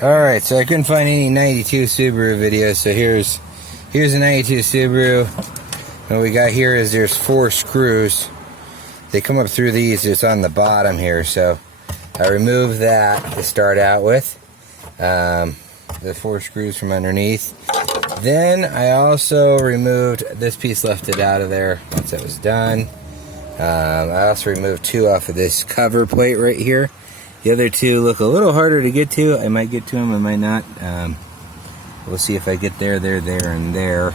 Alright, so I couldn't find any 92 Subaru videos, so here's a 92 Subaru. What we got here is there's 4 screws. They come up through these, it's on the bottom here, so I removed that to start out with. The 4 screws from underneath. Then I also removed this piece, left it out of there once that was done. I also removed 2 off of this cover plate right here. The other 2 look a little harder to get to. I might get to them, I might not. We'll see if I get there, and there.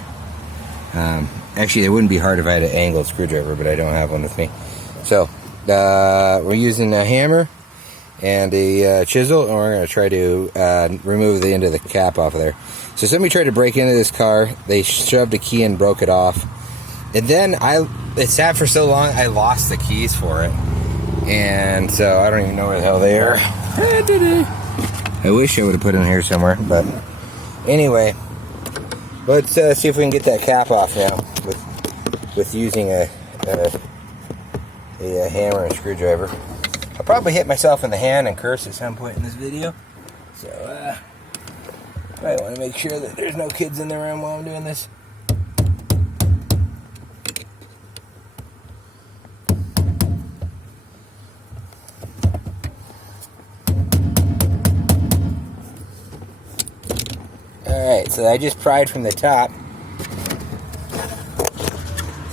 Actually, it wouldn't be hard if I had an angled screwdriver, but I don't have one with me. So, we're using a hammer and a chisel, and we're going to try to remove the end of the cap off of there. So somebody tried to break into this car. They shoved a key and broke it off. And then it sat for so long, I lost the keys for it. And so I don't even know where the hell they are. I wish I would have put them here somewhere, but anyway, let's see if we can get that cap off now with using a hammer and screwdriver. I'll probably hit myself in the hand and curse at some point in this video. So I want to make sure that there's no kids in the room while I'm doing this. Alright, so I just pried from the top.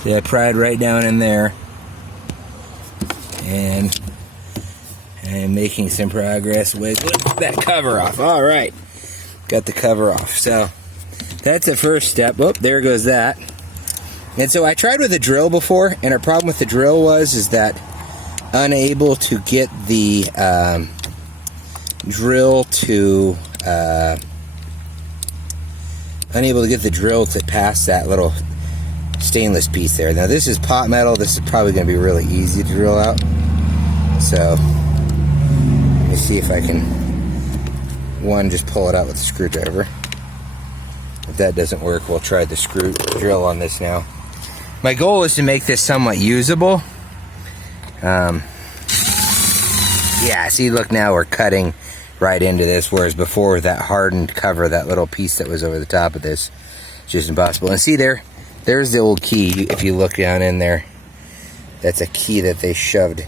See, I pried right down in there. And I'm making some progress with that cover off. Alright, got the cover off. So, that's the first step. Oh, there goes that. And so I tried with a drill before, and our problem with the drill is that unable to get the drill to pass that little stainless piece there. Now this is pot metal. This is probably going to be really easy to drill out. So let me see if I can just pull it out with a screwdriver. If that doesn't work, we'll try the screw drill on this now. My goal is to make this somewhat usable. Yeah, see, look, now we're cutting right into this, whereas before that hardened cover, that little piece that was over the top of this, it's just impossible. And see there's the old key. If you look down in there, that's a key that they shoved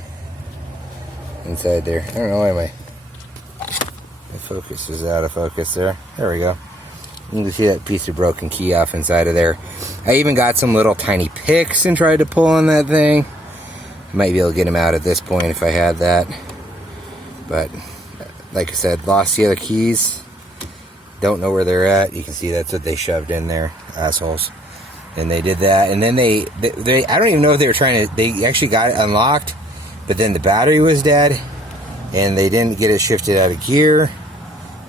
inside there. I don't know why my focus is out of focus there. There we go. You can see that piece of broken key off inside of there. I even got some little tiny picks and tried to pull on that thing. I might be able to get them out at this point if I had that. But like I said, lost the other keys. Don't know where they're at. You can see that's what they shoved in there, assholes. And they did that, and then they I don't even know if they were trying to, they actually got it unlocked, but then the battery was dead, and they didn't get it shifted out of gear,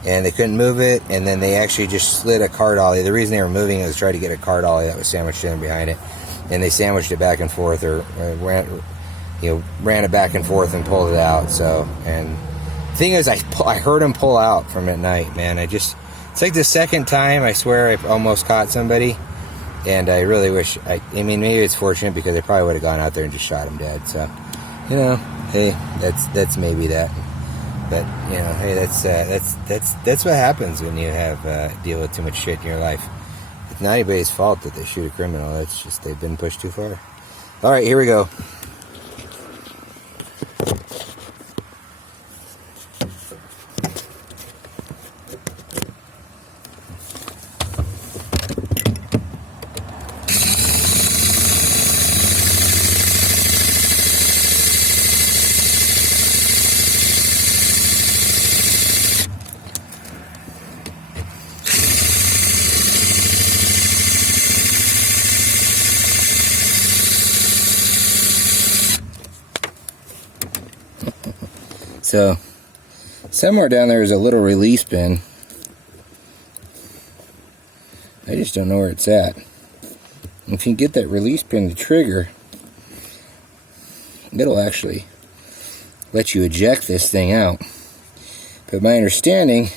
and they couldn't move it, and then they actually just slid a car dolly. The reason they were moving it was to try to get a car dolly that was sandwiched in behind it, and they sandwiched it back and forth, or ran it back and forth and pulled it out. So, and the thing is, I heard him pull out from at night, man. It's like the second time, I swear, I almost caught somebody. And I really wish, I mean, maybe it's fortunate because I probably would have gone out there and just shot him dead. So, you know, hey, that's maybe that. But, you know, hey, that's what happens when you have deal with too much shit in your life. It's not anybody's fault that they shoot a criminal. It's just they've been pushed too far. All right, here we go. So, somewhere down there is a little release pin. I just don't know where it's at. If you get that release pin to trigger, it'll actually let you eject this thing out. But my understanding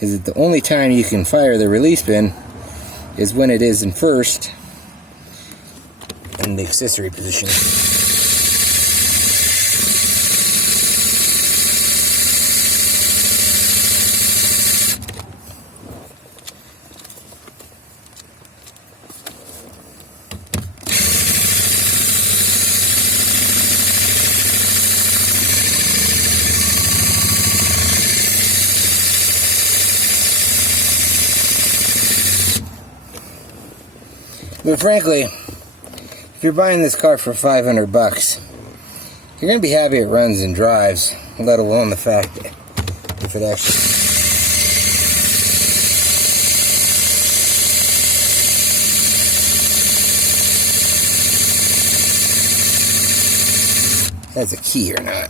is that the only time you can fire the release pin is when it is in first in the accessory position. But frankly, if you're buying this car for $500, you're going to be happy it runs and drives, let alone the fact that if it actually... has a key or not.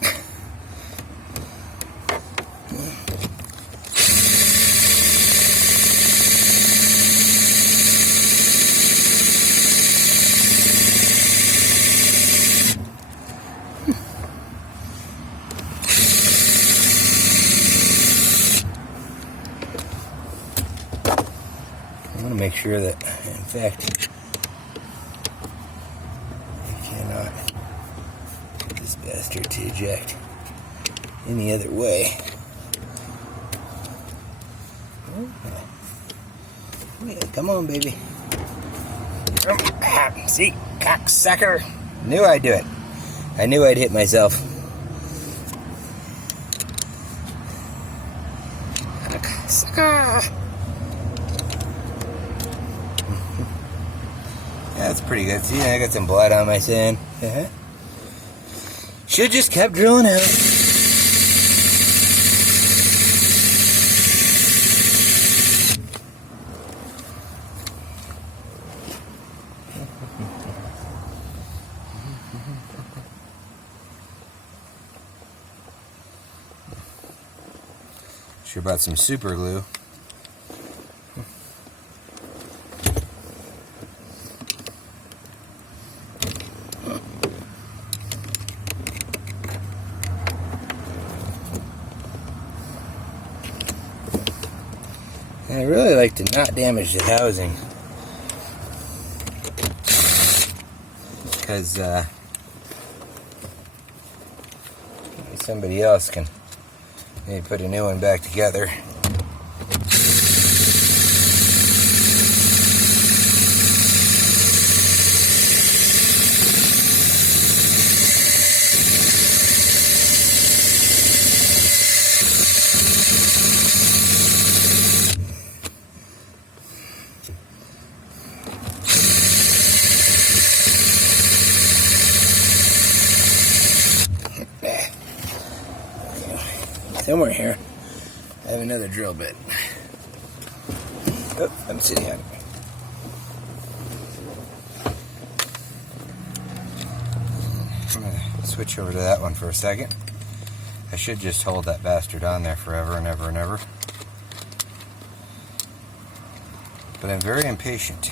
I want to make sure that, in fact, I cannot get this bastard to eject any other way. Yeah, come on, baby. See, cocksucker. Knew I'd do it. I knew I'd hit myself. Cocksucker. That's pretty good. See, I got some blood on my sand. Should just kept drilling out. Sure bought some super glue. And I really like to not damage the housing, because somebody else can maybe put a new one back together. Somewhere here, I have another drill bit. Oh, I'm sitting on it. I'm going to switch over to that one for a second. I should just hold that bastard on there forever and ever and ever. But I'm very impatient.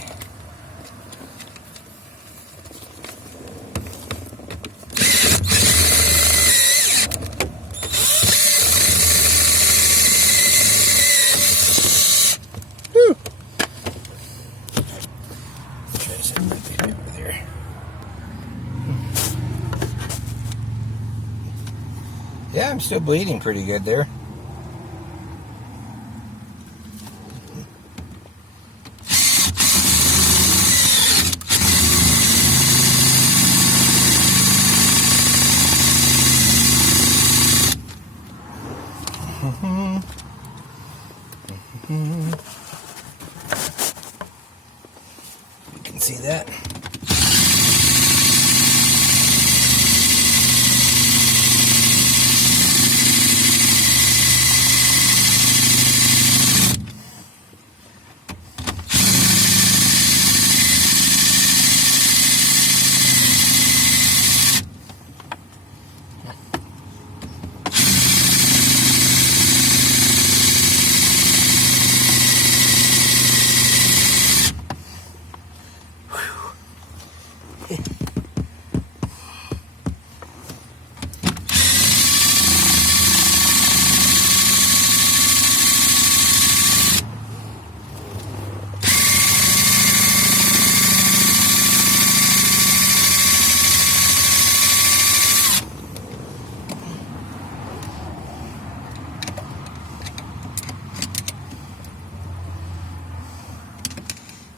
Yeah, I'm still bleeding pretty good there. You can see that.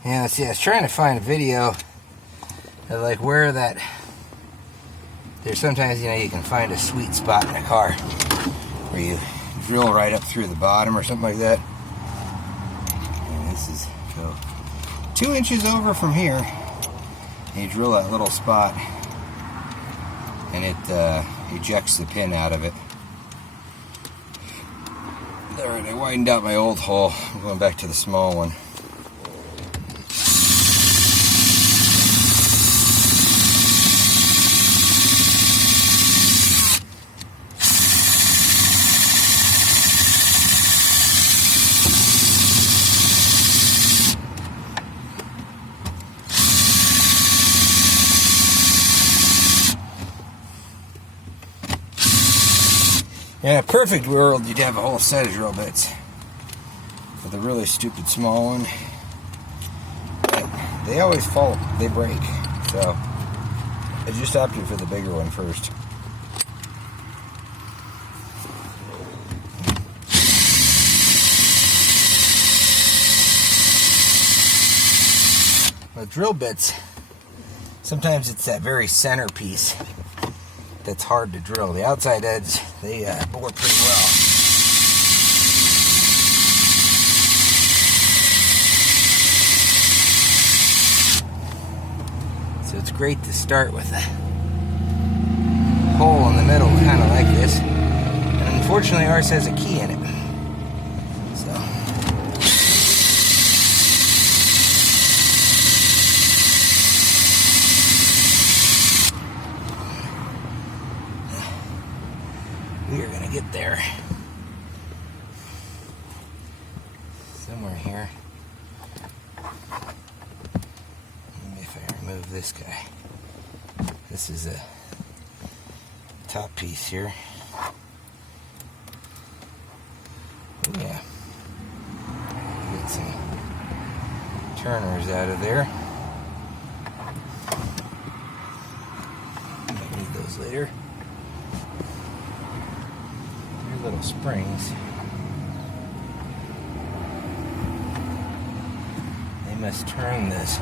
Yeah, see, I was trying to find a video of like where that, there's sometimes, you know, you can find a sweet spot in a car where you drill right up through the bottom or something like that. And this is 2 inches over from here, and you drill that little spot, and it ejects the pin out of it. Alright, I widened out my old hole. I'm going back to the small one. In a perfect world, you'd have a whole set of drill bits. For the really stupid small one, but they always fall, they break. So I just opted for the bigger one first. With drill bits, sometimes it's that very center piece that's hard to drill. The outside edge, they bore pretty well. So it's great to start with a hole in the middle, kind of like this. And unfortunately, ours has a key in it. So we are going to get there. Somewhere here. Maybe if I remove this guy. This is a top piece here. Oh yeah. Get some turners out of there. Might need those later. Little springs. They must turn this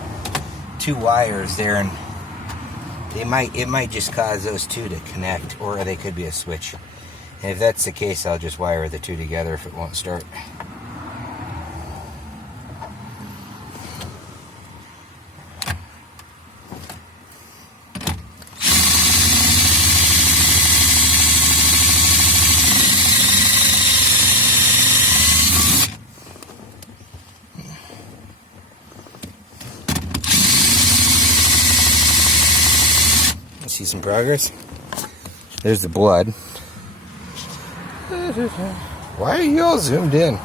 2 wires there, and it might just cause those 2 to connect, or they could be a switch. And if that's the case, I'll just wire the 2 together if it won't start. See some progress? There's the blood. Why are you all zoomed in?